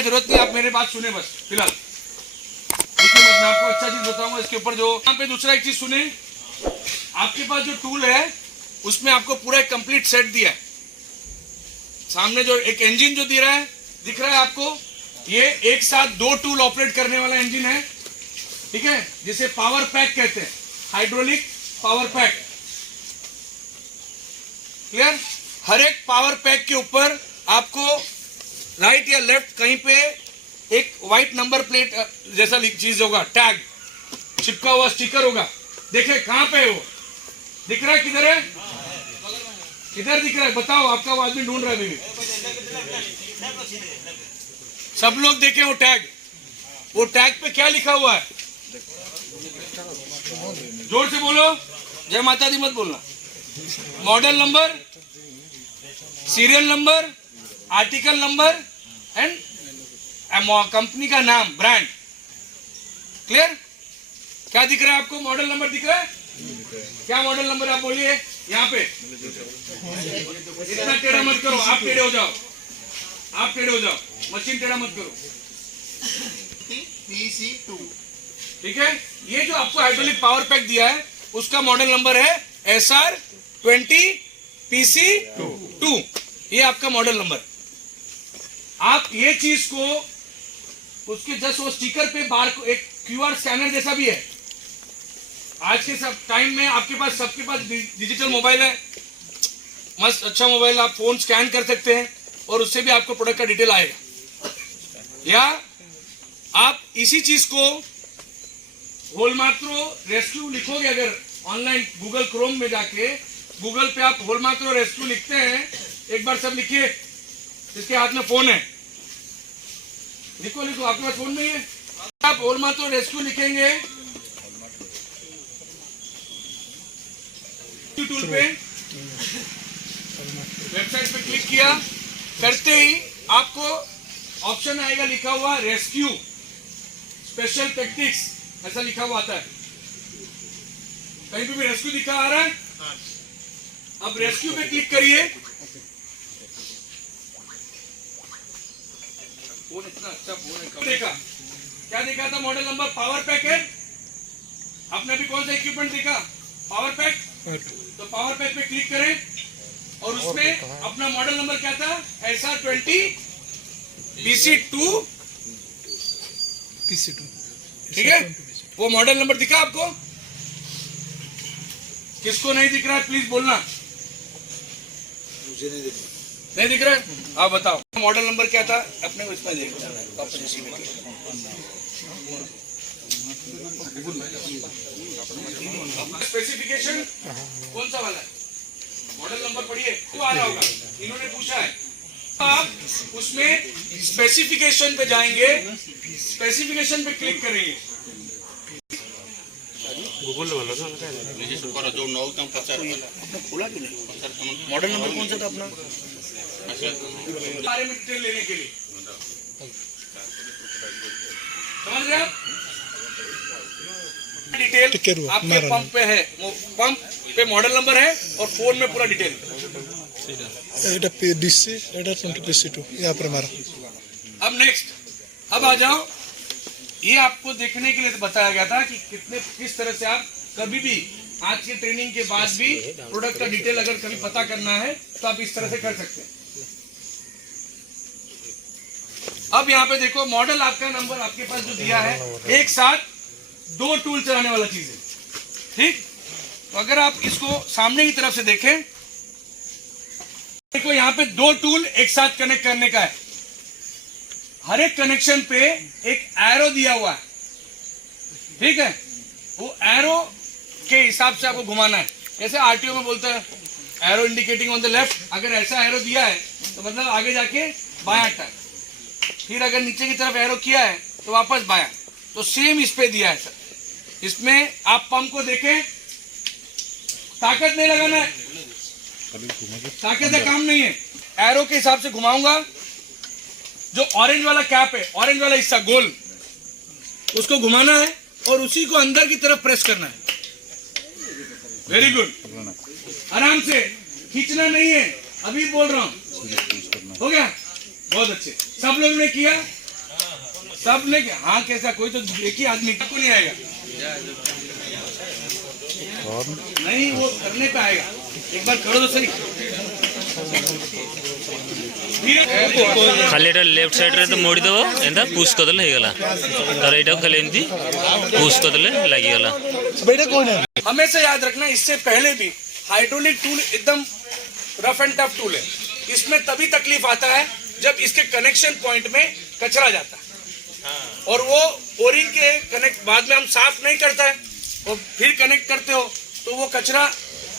का जरूरत नहीं, आप मेरे बात सुने बस फिलहाल। देखिए मैं आपको अच्छा चीज बताऊंगा इसके ऊपर। जो यहाँ पे दूसरा एक चीज सुने, आपके पास जो टूल है उसमें आपको पूरा एक कंप्लीट सेट दिया है। सामने जो एक इंजन जो दिख रहा है आपको, ये एक साथ 2 टूल ऑपरेट करने वाला इंजन है, ठीक है, जिसे पावर पैक कहते हैं, हाइड्रोलिक पावर पैक। क्लियर? हर एक पावर पैक के ऊपर आपको राइट या लेफ्ट कहीं पे एक व्हाइट नंबर प्लेट जैसा चीज होगा, टैग चिपका हुआ स्टिकर होगा। देखिए कहां पे है वो, दिख रहा है? किधर है? किधर दिख रहा है? बताओ, आपका वो आदमी ढूंढ रहा है अभी भी। सब लोग देखें वो टैग। वो टैग पे क्या लिखा हुआ है? जोर से बोलो, जय माता दी मत बोलना। Model number, serial number, article number and company का नाम, ब्रांड। क्लियर? क्या दिख रहा है आपको? मॉडल नंबर दिख रहा है? क्या मॉडल नंबर आप बोलिए यहाँ पे? इतना टेढ़ा मत करो, आप टेढ़े हो जाओ, आप टेढ़े हो जाओ, मशीन टेढ़ा मत करो। PC2, ठीक है। ये जो आपको हाइड्रोलिक पावर पैक दिया है उसका मॉडल नंबर है SR20 PC2। ये आपका मॉडल नंबर। आप ये चीज को उसके जस्ट वो स्टिकर पे बार को एक QR स्कैनर जैसा भी है। आज के सब टाइम में आपके पास, सबके पास डिजिटल मोबाइल है, मस्त अच्छा मोबाइल, आप फोन स्कैन कर सकते हैं और उससे भी आपको प्रोडक्ट का डिटेल आएगा। या आप इसी चीज को होलमार्को रेस्क्यू लिखोगे, अगर ऑनलाइन गूगल क्रोम में जाके गूगल पे आप होलमार्को रेस्क्यू लिखते हैं, एक बार सब लिखिए, जिसके हाथ में फोन है लिखो, लिखो, आपके पास फोन नहीं है, आप होलमार्को रेस्क्यू लिखेंगे टूल पे, वेबसाइट पे क्लिक किया, करते ही आपको ऑप्शन आएगा लिखा हुआ रेस्क्यू स्पेशल टेक्टिक्स, ऐसा लिखा हुआ आता है। कहीं पे भी रेस्क्यू लिखा आ रहा है? अब रेस्क्यू पे क्लिक करिए। फोन इतना अच्छा फोन है। देखा क्या देखा था? मॉडल नंबर, पावर पैक है। आपने अभी कौन सा इक्विपमेंट देखा? Power pack. तो पावर पैक पे क्लिक करें और उसमें अपना मॉडल नंबर क्या था? SR20 PC2। ठीक है, वो मॉडल नंबर दिखा आपको? किसको नहीं दिख रहा है प्लीज बोलना। मुझे नहीं दिख रहा है? आप बताओ मॉडल नंबर क्या था अपने को, इसमें देखो। स्पेसिफिकेशन कौन सा वाला है? मॉडल नंबर पढ़िए, तो आ रहा होगा, इन्होंने पूछा है। आप उसमें स्पेसिफिकेशन पे जाएंगे, स्पेसिफिकेशन पे क्लिक करेंगे। गूगल वाला था जो 9 का 50 खुला क्यों नहीं? मॉडल नंबर कौन सा था अपना? बारे में डिटेल लेने के लिए, समझ रहे आप? डिटेल आपके पंप पे है, पंप पे मॉडल नंबर है और फोन में पूरा डिटेल। DC 20 PC2 यहाँ पर हमारा। अब नेक्स्ट, अब आ जाओ। ये आपको देखने के लिए तो बताया गया था कि किस तरह से आप कभी भी आज की ट्रेनिंग के बाद भी प्रोडक्ट का डिटेल अगर कभी पता करना है तो आप इस तरह से कर सकते हैं। अब यहाँ पे देखो, मॉडल आपका नंबर आपके पास जो दिया है, एक साथ 2 टूल चलाने वाला चीज है, ठीक। तो अगर आप इसको सामने की तरफ से देखें, देखो यहाँ पे 2 टूल एक साथ कनेक्ट करने का है। हर एक कनेक्शन पे एक एरो दिया हुआ है, ठीक है। वो एरो के हिसाब से आपको घुमाना है। जैसे आरटीओ में बोलता है arrow indicating on the left, अगर ऐसा एरो दिया है तो मतलब आगे जाके बायां टर्न, फिर अगर नीचे की तरफ एरो किया है तो वापस बायां। तो सेम इस पे दिया है सर। इसमें आप पंप को देखें, ताकत नहीं लगाना है, ताकत का काम नहीं है। एरो के हिसाब से घुमाऊंगा, जो ऑरेंज वाला कैप है, ऑरेंज वाला हिस्सा गोल, उसको घुमाना है और उसी को अंदर की तरफ प्रेस करना है। वेरी गुड, आराम से, खींचना नहीं है, अभी बोल रहा हूं। हो गया? बहुत अच्छे, सब लोगों ने किया। सब लेके हाँ कैसा कोई तो एक ही आदमी को नहीं आएगा नहीं वो करने का आएगा एक बार करो तो सही खाली एटा लेफ्ट साइड रे तो मोड़ी दबो एंदा पुश कर देले हेगला तर एटा खाली एंती पुश कर देले लागि गला बेटा कौन है? हमेशा याद रखना इससे पहले भी हाइड्रोलिक टूल एकदम रफ एंड टफ टूल है इसमें तभी तकलीफ आता है जब इसके कनेक्शन पॉइंट में कचरा जाता है और वो ओरिंग के कनेक्ट बाद में हम साफ नहीं करता है और फिर कनेक्ट करते हो तो वो कचरा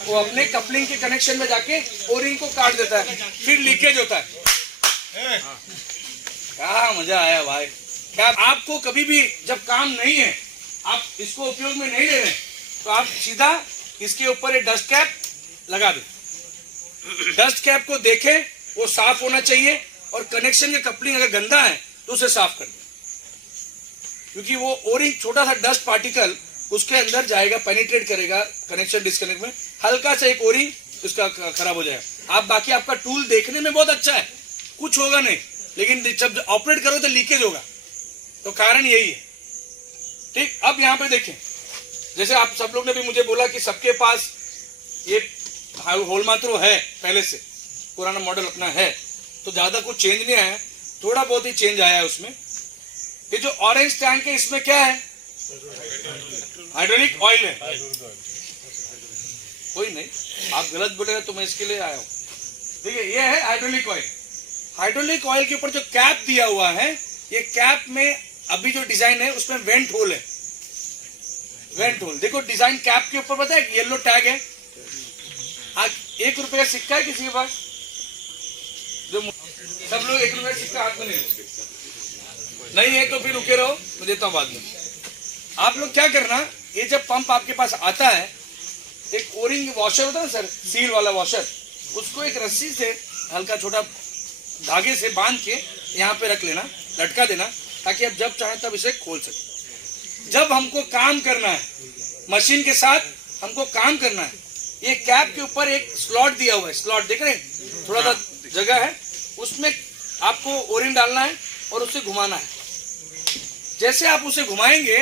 वो अपने कपलिंग के कनेक्शन में जाके ओरिंग को काट देता है फिर लीकेज होता है क्या मजा आया भाई क्या आपको कभी भी जब काम नहीं है आप इसको उपयोग में नहीं ले रहे तो आप सीधा इसके ऊपर एक डस्ट कैप लगा दो डस्ट कैप को देखें वो साफ होना चाहिए और कनेक्शन का कपलिंग अगर गंदा है तो उसे साफ कर दो क्योंकि वो ओरिंग छोटा सा डस्ट पार्टिकल उसके अंदर जाएगा पेनिट्रेट करेगा कनेक्शन डिस्कनेक्ट में हल्का सा एक ओरिंग उसका खराब हो जाएगा आप बाकी आपका टूल देखने में बहुत अच्छा है कुछ होगा नहीं लेकिन जब ऑपरेट करो तो लीकेज होगा तो कारण यही है ठीक अब यहाँ पे देखें जैसे आप सब लोग ने भी मुझे बोला कि सबके पास ये होल मात्रो है पहले से पुराना मॉडल अपना है तो ज्यादा कुछ चेंज नहीं आया थोड़ा बहुत ही चेंज आया है उसमें ये जो ऑरेंज टैंक है इसमें क्या है हाइड्रोलिक ऑयल है कोई नहीं आप गलत बोलेगा तो मैं इसके लिए आया हूं ठीक है ये है हाइड्रोलिक ऑयल के ऊपर जो कैप दिया हुआ है ये कैप में अभी जो डिजाइन है उसमें वेंट होल है वेंट होल देखो डिजाइन कैप के ऊपर पता है येलो टैग है आज 1 रुपये का सिक्का है किसी के पास जो सब लोग 1 रुपये का सिक्का हाथ में नहीं है तो फिर रुके रहो मैं देता हूं बाद में आप लोग क्या करना ये जब पंप आपके पास आता है एक ओरिंग वॉशर होता है ना सर सील वाला वॉशर उसको एक रस्सी से हल्का छोटा धागे से बांध के यहाँ पे रख लेना लटका देना ताकि आप जब चाहें तब इसे खोल सके जब हमको काम करना है मशीन के साथ हमको काम करना है ये कैप के ऊपर एक स्लॉट दिया हुआ है स्लॉट देख रहे हैं थोड़ा सा जगह है उसमें आपको ओरिंग डालना है और उसे घुमाना है जैसे आप उसे घुमाएंगे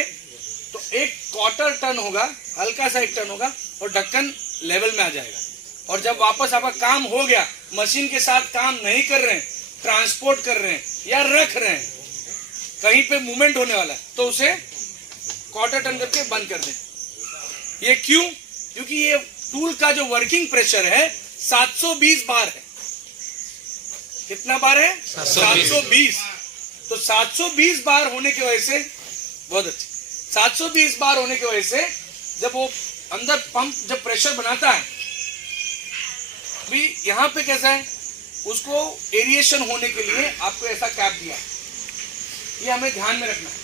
तो 1/4 टन होगा हल्का सा 1 टन होगा और ढक्कन लेवल में आ जाएगा और जब वापस आपका काम हो गया मशीन के साथ काम नहीं कर रहे हैं ट्रांसपोर्ट कर रहे हैं या रख रहे हैं कहीं पे मूवमेंट होने वाला है तो उसे 1/4 टन करके बंद कर दें ये क्यों क्योंकि ये टूल का जो वर्किंग प्रेशर है 720 बार है कितना बार है 720 तो 720 बार होने की वजह से बहुत अच्छी 720 बार होने की वजह से जब वो अंदर पंप जब प्रेशर बनाता है भी यहाँ पे कैसा है उसको एरिएशन होने के लिए आपको ऐसा कैप दिया ये हमें ध्यान में रखना है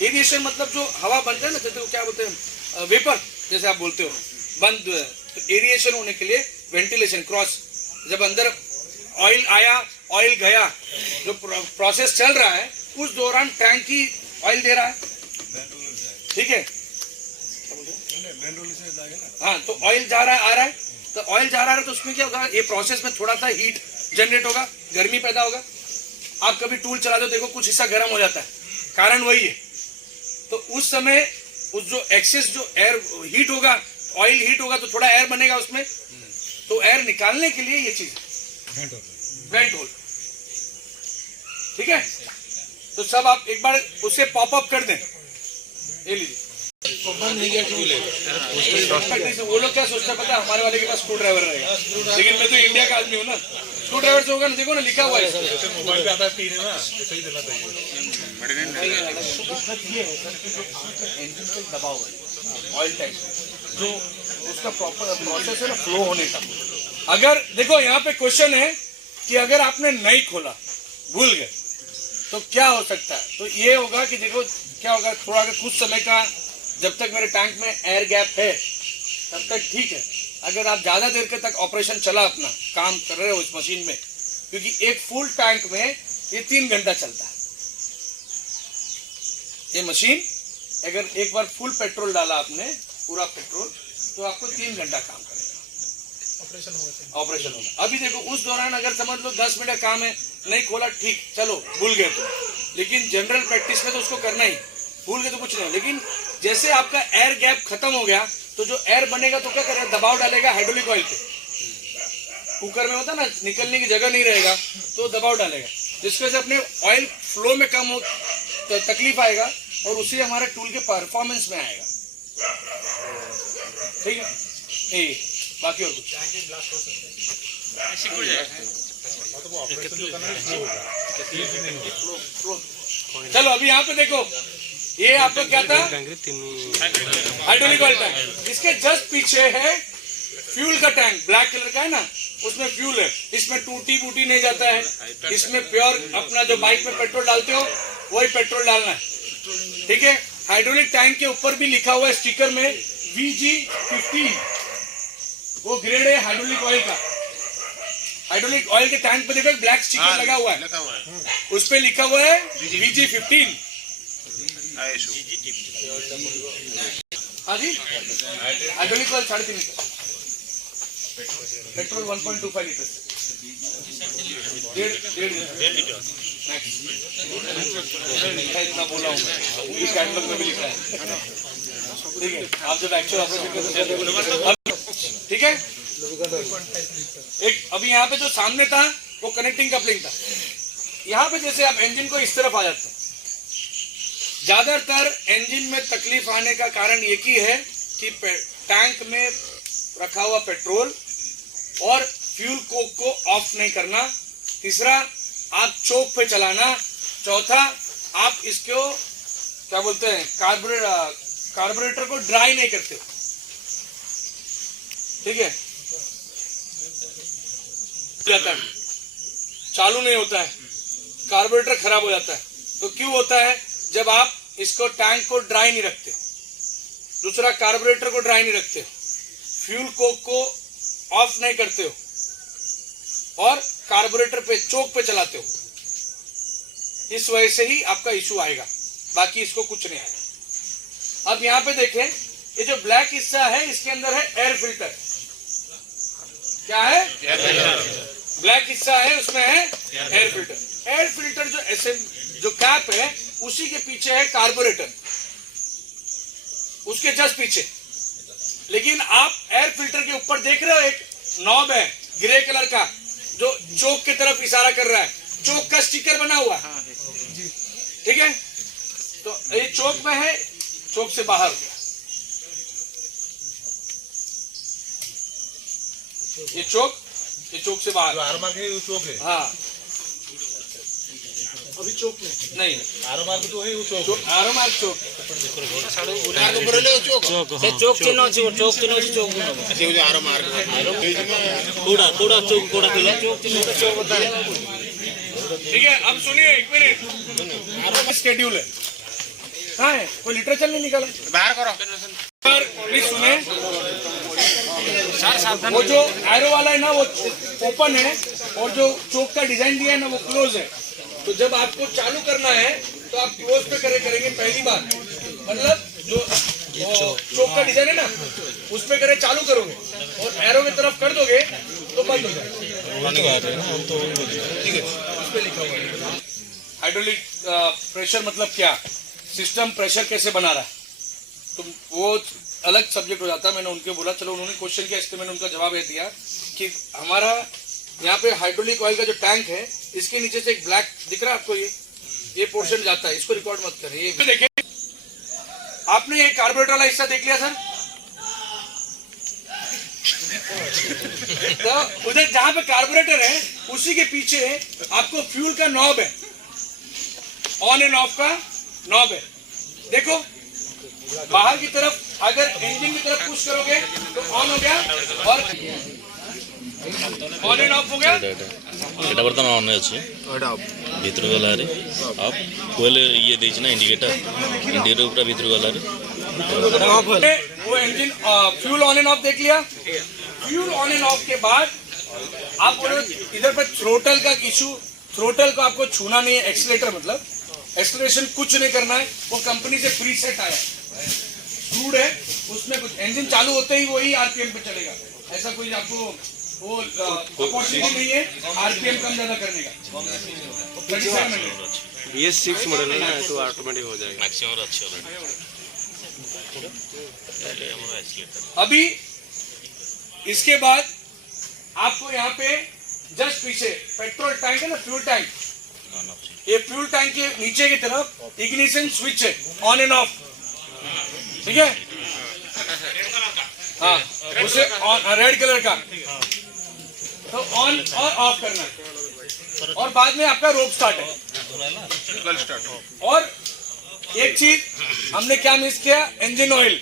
एरिएशन मतलब जो हवा बनता है ना जैसे क्या बोलते हैं वेपर जैसे आप बोलते हो बंद तो एरिएशन होने के लिए वेंटिलेशन क्रॉस जब अंदर ऑयल आया ऑयल गया जो प्रोसेस चल रहा है उस दौरान टैंक ही ऑयल दे रहा है ठीक है हाँ तो ऑयल जा रहा है आ रहा है तो ऑयल जा रहा है तो उसमें क्या होगा ये प्रोसेस में थोड़ा सा हीट जनरेट होगा गर्मी पैदा होगा आप कभी टूल चला दो देखो कुछ हिस्सा गर्म हो जाता है कारण वही है तो उस समय उस जो एक्सेस जो एयर हीट होगा ऑयल हीट होगा तो थोड़ा एयर बनेगा उसमें तो एयर निकालने के लिए ये चीज वेंट होल ठीक है तो सब आप एक बार उसे पॉप अप कर दें ये लीजिए वो लोग क्या सोचता पता है हमारे वाले के पास स्क्रू ड्राइवर रहेगा लेकिन मैं तो इंडिया का आदमी हूँ ना स्क्रू ड्राइवर से होगा ना देखो ना लिखा हुआ है ऑयल टैंक जो उसका प्रॉपर प्रोसेस है ना फ्लो होने का अगर देखो यहाँ पे क्वेश्चन है कि अगर आपने नहीं खोला भूल गए तो क्या हो सकता है तो ये होगा कि देखो क्या होगा थोड़ा कुछ समय का जब तक मेरे टैंक में एयर गैप है तब तक ठीक है अगर आप ज्यादा देर के तक ऑपरेशन चला अपना काम कर रहे हो इस मशीन में क्योंकि एक फुल टैंक में ये 3 घंटा चलता है ये मशीन अगर एक बार फुल पेट्रोल डाला आपने पूरा पेट्रोल तो आपको 3 घंटा काम करेगा ऑपरेशन होगा अभी देखो उस दौरान अगर समझ लो 10 मिनट का काम है नहीं खोला ठीक चलो भूल गए तो लेकिन जनरल प्रैक्टिस में तो उसको करना ही, भूल के तो कुछ नहीं। लेकिन जैसे आपका एयर गैप खत्म हो गया तो जो एयर बनेगा तो क्या करेगा, दबाव डालेगा हाइड्रोलिक ऑयल पे। कुकर में होता ना, निकलने की जगह नहीं रहेगा तो दबाव डालेगा, जिसकी वजह से अपने ऑयल फ्लो में कम हो तकलीफ आएगा और उससे हमारे टूल के परफॉर्मेंस में आएगा। ठीक है, ये बाकी और कुछ चलो अभी यहाँ पे देखो, ये आपको क्या था, हाइड्रोलिक ऑयल टैंक। इसके जस्ट पीछे है फ्यूल का टैंक, ब्लैक कलर का है ना, उसमें फ्यूल है। इसमें टूटी बूटी नहीं जाता है, इसमें प्योर अपना जो बाइक में पेट्रोल डालते हो वही पेट्रोल डालना है। ठीक है, हाइड्रोलिक टैंक के ऊपर भी लिखा हुआ है स्टिकर में VG15, वो ग्रेड है हाइड्रोलिक ऑयल का। हाइड्रोलिक ऑयल के टैंक पे देखो ब्लैक स्टिकर लगा हुआ है, उस पे लिखा हुआ है VG15। हाँ जी, hydraulic oil 3.5 litre, petrol 1.25 litre, 1.5 litre इतना बोला हूँ, इस कैटलॉग में भी लिखा है। ठीक है, आप जब एक्चुअल ऑपरेशन, ठीक है। एक अभी यहाँ पे जो सामने था वो कनेक्टिंग कपलिंग था। यहाँ पे जैसे आप इंजन को इस तरफ आ जाते हैं, ज्यादातर इंजन में तकलीफ आने का कारण एक ही है कि टैंक में रखा हुआ पेट्रोल और फ्यूल कोक को ऑफ नहीं करना, तीसरा आप चोक पे चलाना, चौथा आप इसको क्या बोलते हैं, कार्बोरेटर को ड्राई नहीं करते। ठीक है, जाता है, चालू नहीं होता है, कार्बोरेटर खराब हो जाता है। तो क्यों होता है, जब आप इसको टैंक को ड्राई नहीं रखते हो, दूसरा कार्बोरेटर को ड्राई नहीं रखते हो, फ्यूल कोक को ऑफ नहीं करते हो और कार्बोरेटर पे चोक पे चलाते हो, इस वजह से ही आपका इशू आएगा, बाकी इसको कुछ नहीं आएगा। अब यहाँ पे देखें, ये जो ब्लैक हिस्सा है इसके अंदर है एयर फिल्टर। क्या है, ब्लैक हिस्सा है उसमें है एयर फिल्टर। एयर फिल्टर जो कैप है उसी के पीछे है कार्बोरेटर, उसके जस्ट पीछे। लेकिन आप एयर फिल्टर के ऊपर देख रहे हो एक नॉब है ग्रे कलर का जो चोक की तरफ इशारा कर रहा है, चोक का स्टिकर बना हुआ है। ठीक है, तो ये चोक में है, चोक से बाहर हो गया, ये चोक से बाहर, चौक है। हाँ अभी चौक में नहीं, आरो मार्ग तो है वो चौक, आरो मार्ग चोक, चौक चिन्ह ଅଛି चौक चिन्ह ଅଛି चौक ସେ ହଉଛି ଆର ମାର୍କ कोड़ा चौक कोड़ा ଥିଲା चौक चिन्ह चौक बता। ठीक है। अब सुनिए एक मिनट, स्केड्यूल है कहाँ है, कोई लिटरेचर नहीं निकाला, ବାହାର କର प्लीज सुने। वो जो एरो वाला है ना वो ओपन है और जो चोक का डिजाइन दिया है ना वो क्लोज है। तो जब आपको चालू करना है तो आप क्लोज पे करेंगे पहली बार, मतलब जो चोक का डिजाइन है ना उस पे करे चालू करोगे और एरो की तरफ कर दोगे तो बंद हो जाएगा। उस पे लिखा हुआ है हाइड्रोलिक प्रेशर मतलब क्या, सिस्टम प्रेशर कैसे बना रहा है, तो वो अलग सब्जेक्ट हो जाता है। मैंने उनके बोला, चलो उन्होंने क्वेश्चन किया, इसके मैंने उनका जवाब ये दिया कि हमारा यहाँ पे हाइड्रोलिक ऑयल का जो टैंक है इसके नीचे से एक ब्लैक दिख रहा है आपको, ये पोर्शन जाता है, इसको रिकॉर्ड मत करें। ये देखिए, आपने ये कार्बोरेटर वाला हिस्सा देख लिया सर, तो उधर जहां पे कार्बोरेटर है उसी के पीछे आपको फ्यूल का नॉब है, ऑन एंड ऑफ का नॉब है। देखो बाहर की तरफ अगर इंजन की तरफ पुश करोगे तो ऑन हो गया और ऑन एंड ऑफ हो गया। এটা বর্তমান অন আছে, ভিতর গলারে অফ কোয়েল ইয়ে দিয়েছে না ইন্ডিকেটর, ইন্ডিকেটর উপরে ভিতর গলারে वो engine fuel on end of देख लिया। फ्यूल ऑन एंड ऑफ के बाद आप बोलो इधर पर थ्रोटल का इशू, थ्रोटल को आपको छूना नहीं है, एक्सीलेटर मतलब एक्सीलरेशन कुछ नहीं करना है, वो कंपनी से फ्री सेट आया स्क्रूड है, उसमें कुछ इंजन चालू होते ही वही आरपीएम पे चलेगा, ऐसा कोई आपको वो अपॉर्चुनिटी नहीं है आरपीएम कम ज्यादा करने का। ये 6 मॉडल है ना, तो ऑटोमेटिक हो जाएगा। मैक्सिमम अच्छे ऑलरेडी हमारा एक्सीलेटर अभी इसके बाद आपको यहाँ पे जस्ट पीछे पेट्रोल टैंक है ना, फ्यूल टैंक, ऑन ऑफ ये फ्यूल टैंक के नीचे की तरफ इग्निशन स्विच है, ऑन एंड ऑफ, ठीक है। हाँ, उसे ऑन, रेड कलर का, तो ऑन और ऑफ करना है। और बाद में आपका रोप स्टार्ट है। और एक चीज हमने क्या मिस किया, engine oil.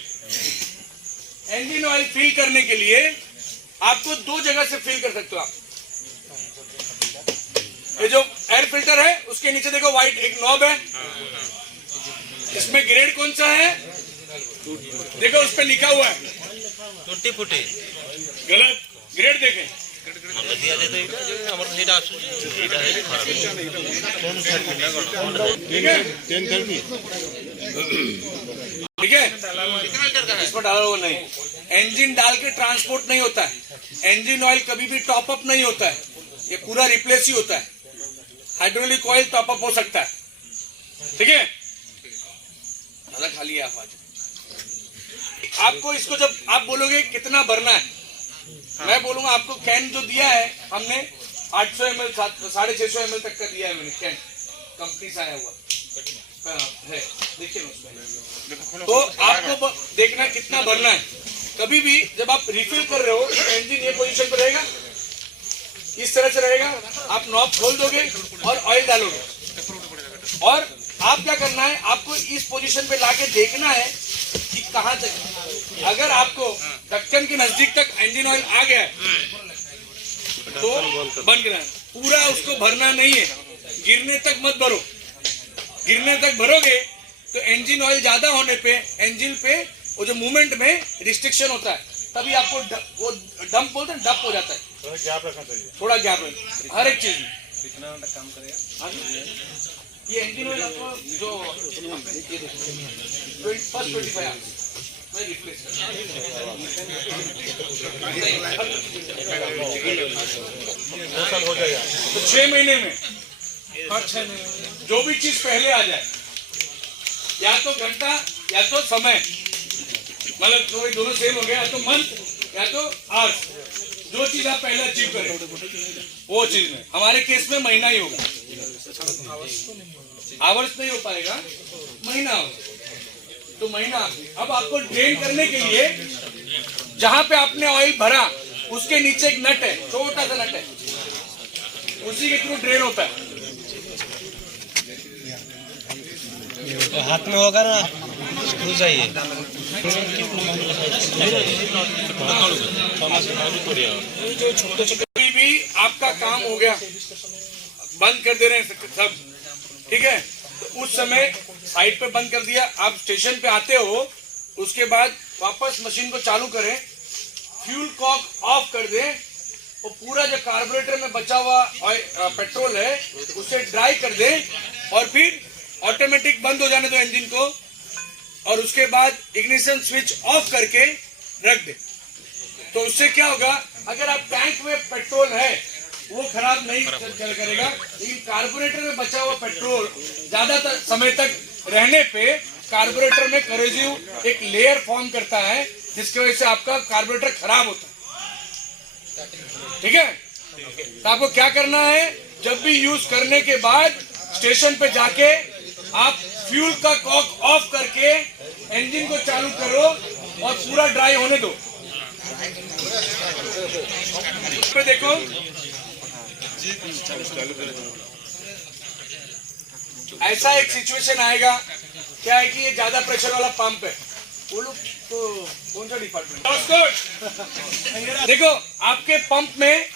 Engine oil fill करने के लिए आपको 2 जगह से फिल कर सकते हो आप। ये जो एयर फिल्टर है उसके नीचे देखो व्हाइट एक नॉब है, इसमें ग्रेड कौन सा है देखो, उस पर लिखा हुआ है 20 फुटे गलत ग्रेड देखें, আমরা দিয়া যেতে এটা যে আমার যেটা আসছে এটা হেভি খারাপ ठीक है 1030 ठीक है। इसमें डाला हुआ नहीं, इंजन डाल के ट्रांसपोर्ट नहीं होता है, इंजन ऑयल कभी भी टॉप अप नहीं होता है, ये पूरा रिप्लेस ही होता है। हाइड्रोलिक ऑयल टॉप अप हो सकता है, ठीक है। ज्यादा खाली है आवाज। आपको इसको जब आप बोलोगे कितना भरना है, मैं बोलूंगा आपको कैन जो दिया है हमने 800 ml 650 ml तक का दिया है मैंने, कैन कंपनी से आया हुआ है, देखिए उसमें। तो आपको देखना कितना भरना है। कभी भी जब आप रिफिल कर रहे हो तो इंजन ये पोजीशन पर रहेगा, इस तरह से रहेगा, आप नॉब खोल दोगे और ऑयल डालोगे। और आप क्या करना है, आपको इस पोजीशन पे लाके देखना है कि कहां तक, अगर आपको ढक्कन के नजदीक तक इंजन ऑयल आ गया है तो बंद करना है, पूरा उसको भरना नहीं है, गिरने तक मत भरो। गिरने तक भरोगे तो इंजन ऑयल ज्यादा होने पे इंजन पे वो जो मूवमेंट में रिस्ट्रिक्शन होता है, तभी आपको वो डंप बोलते हैं, डंप हो जाता है। गैप रखना चाहिए, थोड़ा गैप है हर एक चीज में। कितना काम करेगा ये इंजन ऑयल आपको जो फर्स्ट 25 मैं रिप्लेस हो जाएगा तो 6 महीने में, हर 6 महीने जो भी चीज पहले आ जाए, या तो घंटा या तो समय, मतलब दोनों सेम हो गया, या तो मंथ या तो आवर्स, जो चीज आप पहले अचीव करें वो चीज में। हमारे केस में महीना ही होगा, आवर्स नहीं हो पाएगा, महीना होगा। तो महीना अब आपको ड्रेन करने के लिए जहां पे आपने ऑयल भरा उसके नीचे एक नट है, छोटा सा नट है, उसी के थ्रू ड्रेन होता है। हाथ में होगा ना, स्क्रू चाहिए। कभी भी आपका काम हो गया, बंद कर दे रहे हैं सब, ठीक है, तो उस समय साइड पे बंद कर दिया, आप स्टेशन पे आते हो, उसके बाद वापस मशीन को चालू करें, फ्यूल कॉक ऑफ कर दें, और पूरा जो कार्बोरेटर में बचा हुआ पेट्रोल है उसे ड्राई कर दें, और फिर ऑटोमेटिक बंद हो जाने दो इंजन को, और उसके बाद इग्निशन स्विच ऑफ करके रख दे। तो उससे क्या होगा, अगर आप टैंक में पेट्रोल है वो खराब नहीं चल करेगा, लेकिन कार्बोरेटर में बचा हुआ पेट्रोल ज्यादातर समय तक रहने पे कार्बोरेटर में करोसिव एक लेयर फॉर्म करता है, जिसकी वजह से आपका कार्बोरेटर खराब होता है, ठीक है। तो आपको क्या करना है, जब भी यूज करने के बाद स्टेशन पे जाके आप फ्यूल का कॉक ऑफ करके इंजन को चालू करो और पूरा ड्राई होने दो। पे देखो ऐसा एक सिचुएशन आएगा, क्या है कि ये ज्यादा प्रेशर वाला पंप है, वो लोग तो कौन सा डिपार्टमेंट, देखो आपके पंप में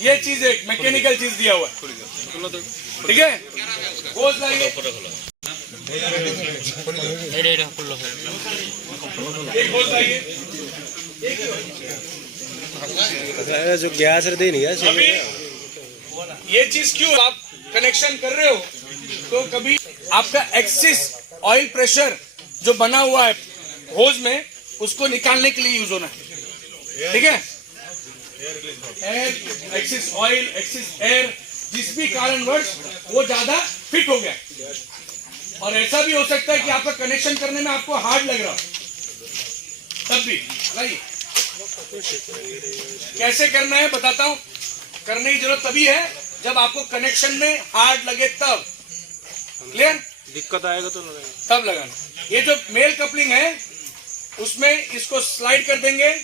ये चीज एक मैकेनिकल चीज दिया हुआ है, ठीक है, होज लाइए, एक होज लाइए, जो गैस रहती नहीं है, अभी ये चीज क्यों आप कनेक्शन कर रहे हो, तो कभी आपका एक्सिस ऑयल प्रेशर जो बना हुआ है होज में, उसको निकालने के लिए यूज होना है, ठीक है। Air axis oil axis air जिस भी कारणवश वो ज्यादा फिट हो गया। और ऐसा भी हो सकता है कि आपका कनेक्शन करने में आपको हार्ड लग रहा हो, तब भी नहीं। कैसे करना है बताता हूं। करने की जरूरत तभी है जब आपको कनेक्शन में हार्ड लगे तब। क्लियर? दिक्कत आएगा तो लगाएंगे। तब लगाना। ये जो मेल कपलिंग है उसमें इसको स्लाइड कर देंगे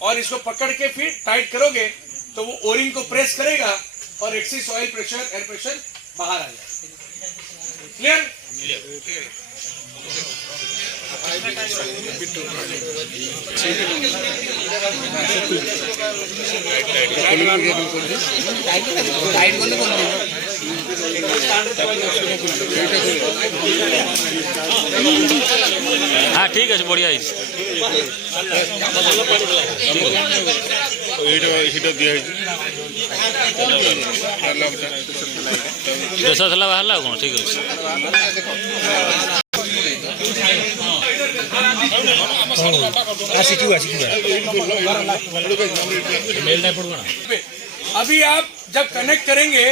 और इसको पकड़ के फिर टाइट करोगे तो वो ओरिंग को प्रेस करेगा और axis oil pressure, air pressure बाहर आ जाएगा। क्लियर? हाँ ठीक है बढ़िया है प्रेसर थला बाहर कौन ठीक है अभी आप जब कनेक्ट करेंगे,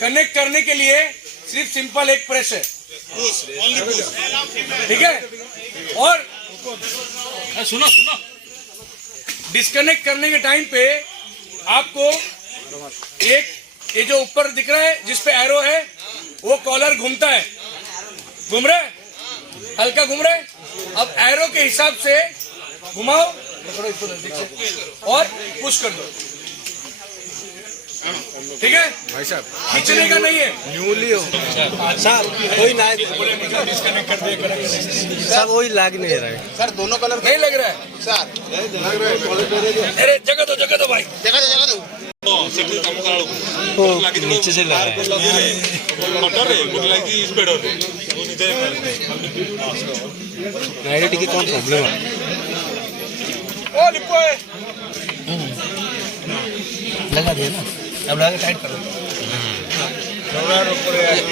कनेक्ट करने के लिए सिर्फ सिंपल एक प्रेस है, ठीक है। और सुनो डिस्कनेक्ट करने के टाइम पे आपको एक ये जो ऊपर दिख रहा है जिसपे एरो है वो कॉलर घूमता है, घूम रहा है, हल्का घूम रहा है। अब एरो के हिसाब से घुमाओ और पुश कर दो, ठीक है भाई साहब। खींचने का नहीं है, न्यूली हो सर, कोई ना सर, वही लाग नहीं रहा है सर दोनों कलर नहीं लग रहा है सर। अरे जगह दो भाई, जगह दो नीचे से लगा है। नाइट की कौन प्रॉब्लम है? ओ लिपो है लगा दिया ना, अब लगा के टाइट करो।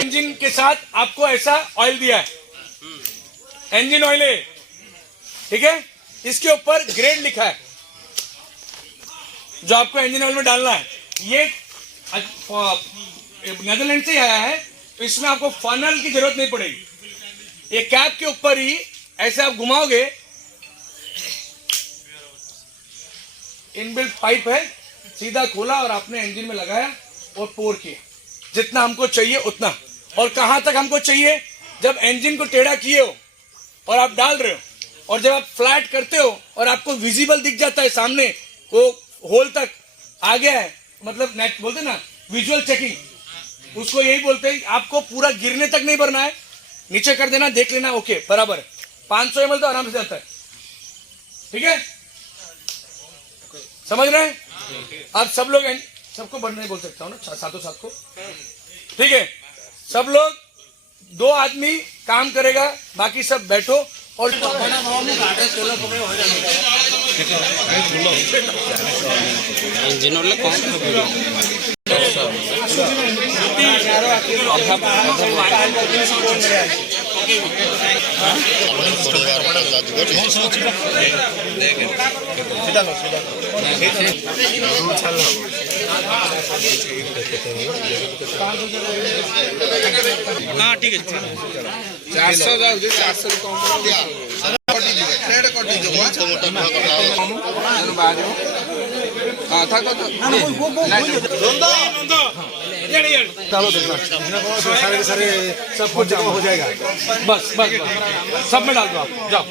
इंजन के साथ आपको ऐसा ऑयल दिया है, इंजन ऑयल है, ठीक है। इसके ऊपर ग्रेड लिखा है जो आपको इंजन ऑयल में डालना है। ये नेदरलैंड से आया है तो इसमें आपको फनल की जरूरत नहीं पड़ेगी। ये कैप के ऊपर ही ऐसे आप घुमाओगे, इनबिल्ट पाइप है, सीधा खोला और आपने इंजन में लगाया और पोर किया जितना हमको चाहिए उतना। और कहां तक हमको चाहिए? जब इंजन को टेढ़ा किए हो और आप डाल रहे हो और जब आप फ्लैट करते हो और आपको विजिबल दिख जाता है सामने वो होल तक आ गया है, मतलब नेट बोलते ना विजुअल चेकिंग, उसको यही बोलते हैं। आपको पूरा गिरने तक नहीं भरना है, नीचे कर देना, देख लेना ओके बराबर है। 500 ml तो आराम से जाता है, ठीक है, समझ रहे हैं आप सब लोग। सबको बढ़ नहीं बोल सकता हूँ ना, सातों सात को, ठीक है। सब लोग 2 आदमी काम करेगा, बाकी सब बैठो और हाँ ठीक है 400 400 चलो सारे सब कुछ जमा हो जाएगा। बस सब में डाल दो आप, जाओ।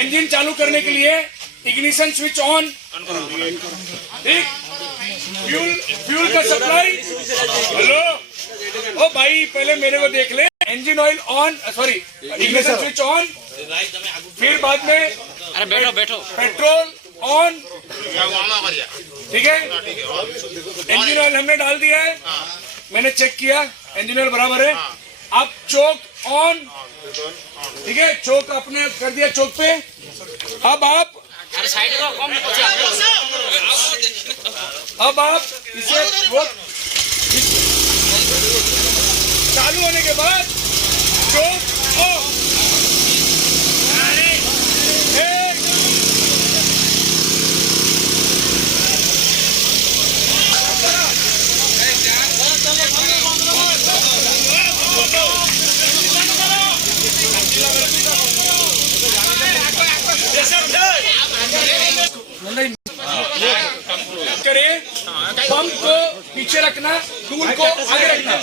इंजन चालू करने के लिए इग्निशन स्विच ऑन, ठीक। फ्यूल का सप्लाई, हेलो ओ भाई पहले मेरे को देख ले। Engine oil on, sorry ignition switch on, फिर बाद में अरे बैठो पेट्रोल ऑन, ठीक है। इंजन ऑयल हमने डाल दिया है, मैंने चेक किया इंजन ऑयल बराबर है। अब चोक ऑन, ठीक है, चोक आपने कर दिया चोक पे। अब आप इसे वो चालू होने के बाद चोक ऑफ, करिए, पंप को पीछे रखना, टूल को आगे रखना।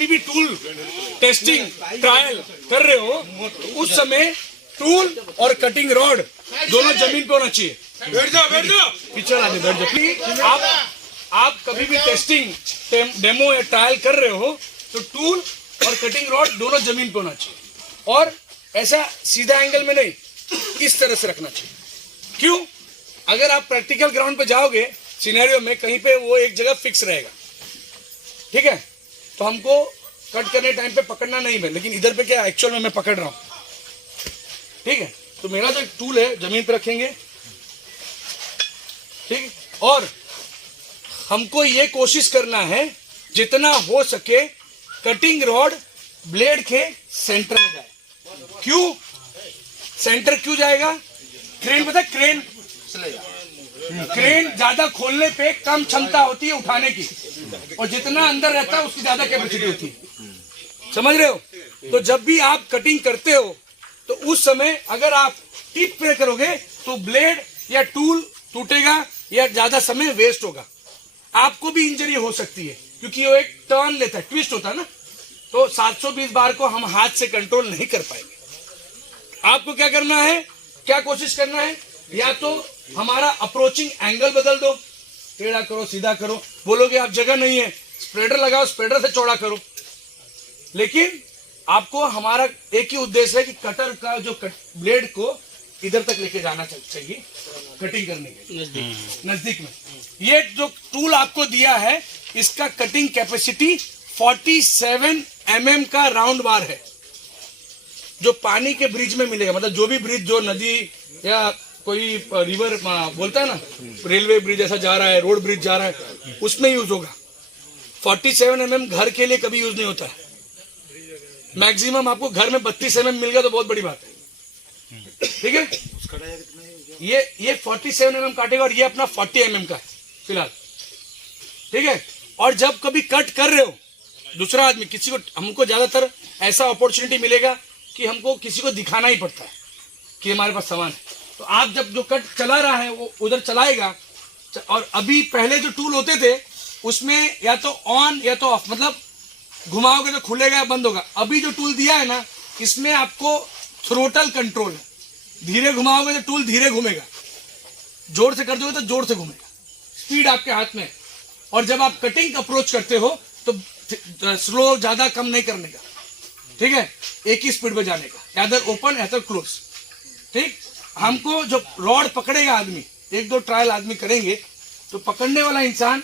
भी टूल टेस्टिंग ट्रायल कर रहे हो तो उस समय टूल और कटिंग रॉड दोनों जमीन पे होना चाहिए। बैठ जाओ पीछे आने बैठ जाओ। आप कभी भी टेस्टिंग डेमो या ट्रायल कर रहे हो तो टूल और कटिंग रॉड दोनों जमीन पे होना चाहिए और ऐसा सीधा एंगल में नहीं, इस तरह से रखना चाहिए। क्यों? अगर आप प्रैक्टिकल ग्राउंड पे जाओगे सिनेरियो में कहीं पे वो एक जगह फिक्स रहेगा, ठीक है, तो हमको कट करने टाइम पे पकड़ना नहीं है, लेकिन इधर पे क्या एक्चुअल में मैं पकड़ रहा हूं, ठीक है। तो मेरा जो एक टूल है जमीन पे रखेंगे, ठीक है, और हमको ये कोशिश करना है जितना हो सके कटिंग रॉड ब्लेड के सेंटर में जाए। क्यों सेंटर क्यों जाएगा? क्रेन पता है, क्रेन ज्यादा खोलने पे कम क्षमता होती है उठाने की और जितना अंदर रहता है उसकी ज्यादा कैपेसिटी होती है, समझ रहे हो? तो जब भी आप कटिंग करते हो तो उस समय अगर आप टिप पे करोगे तो ब्लेड या टूल टूटेगा या ज्यादा समय वेस्ट होगा, आपको भी इंजरी हो सकती है क्योंकि वो एक टर्न लेता है, ट्विस्ट होता है ना, तो 720 बार को हम हाथ से कंट्रोल नहीं कर पाएंगे। आपको क्या करना है, क्या कोशिश करना है, या तो हमारा अप्रोचिंग एंगल बदल दो, टेढ़ा करो सीधा करो, बोलोगे आप जगह नहीं है स्प्रेडर लगाओ, स्प्रेडर से चौड़ा करो, लेकिन आपको हमारा एक ही उद्देश्य है कि कटर का जो ब्लेड को इधर तक लेके जाना चाहिए कटिंग करने के नजदीक में। ये जो टूल आपको दिया है इसका कटिंग कैपेसिटी 47 mm का राउंड बार है जो पानी के ब्रिज में मिलेगा, मतलब जो भी ब्रिज जो नदी या कोई रिवर बोलता है ना, रेलवे ब्रिज ऐसा जा रहा है, रोड ब्रिज जा रहा है, उसमें यूज होगा। 47 mm घर के लिए कभी यूज नहीं होता है, मैक्सिमम आपको घर में 32 mm मिल गया तो बहुत बड़ी बात है, ठीक है। ये 47 mm काटेगा और ये अपना 40 mm का है फिलहाल, ठीक है। और जब कभी कट कर रहे हो दूसरा आदमी, किसी को, हमको ज्यादातर ऐसा अपॉर्चुनिटी मिलेगा कि हमको किसी को दिखाना ही पड़ता है कि हमारे पास सामान है, तो आप जब जो कट चला रहा है वो उधर चलाएगा। और अभी पहले जो टूल होते थे उसमें या तो ऑन या तो ऑफ, मतलब घुमाओगे तो खुलेगा या बंद होगा। अभी जो टूल दिया है ना इसमें आपको थ्रोटल कंट्रोल है, धीरे घुमाओगे तो टूल धीरे घूमेगा, जोर से कर दोगे तो जोर से घूमेगा, स्पीड आपके हाथ में है। और जब आप कटिंग अप्रोच करते हो तो स्लो ज्यादा कम नहीं करने का, ठीक है, एक ही स्पीड पे जाने का, यादर ओपन यादर क्लोज, ठीक। हमको जो रॉड पकड़ेगा आदमी, एक दो ट्रायल आदमी करेंगे तो पकड़ने वाला इंसान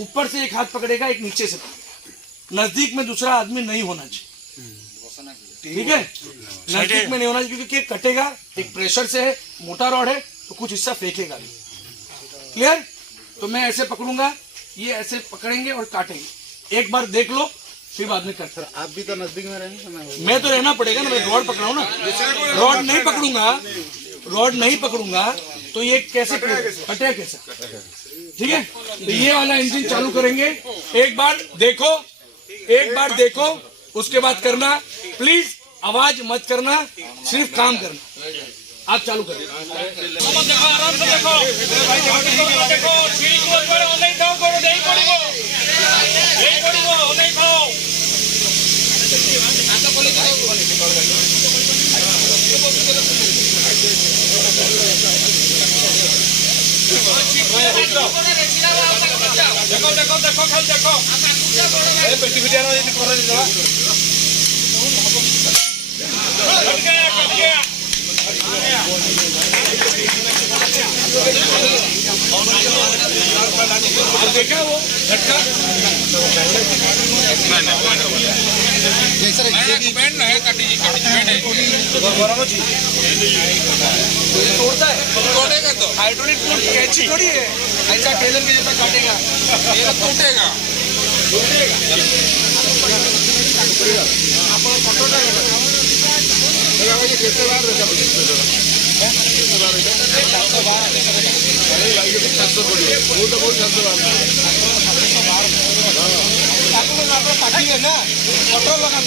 ऊपर से एक हाथ पकड़ेगा, एक नीचे से पकड़ेगा, नजदीक में दूसरा आदमी नहीं होना चाहिए, ठीक है, नजदीक में नहीं होना चाहिए क्योंकि कटेगा, एक प्रेशर से है, मोटा रॉड है तो कुछ हिस्सा फेंकेगा भी, क्लियर। तो मैं ऐसे पकड़ूंगा, ये ऐसे पकड़ेंगे और काटेंगे, एक बार देख लो फिर बाद में करते रहो। आप भी तो नजदीक में रहेंगे, मैं तो रहना पड़ेगा ना, मैं रॉड पकड़ाऊं ना, रॉड नहीं पकड़ूंगा तो ये कैसे कटेगा कैसे, ठीक है। तो ये वाला इंजन चालू करेंगे, एक बार देखो उसके बाद करना, प्लीज आवाज मत करना, सिर्फ काम करना। आप चालू करें, आराम से देखो, देखो खाली देखो, पेटी फिटिया कर देखा वो झटका तोड़ता है तोड़ेगा तो हाइड्रोलिक टूल कैची थोड़ी है ऐसा टेलर के जैसा काटेगा ये टूटेगा ना पेट्रोल लगा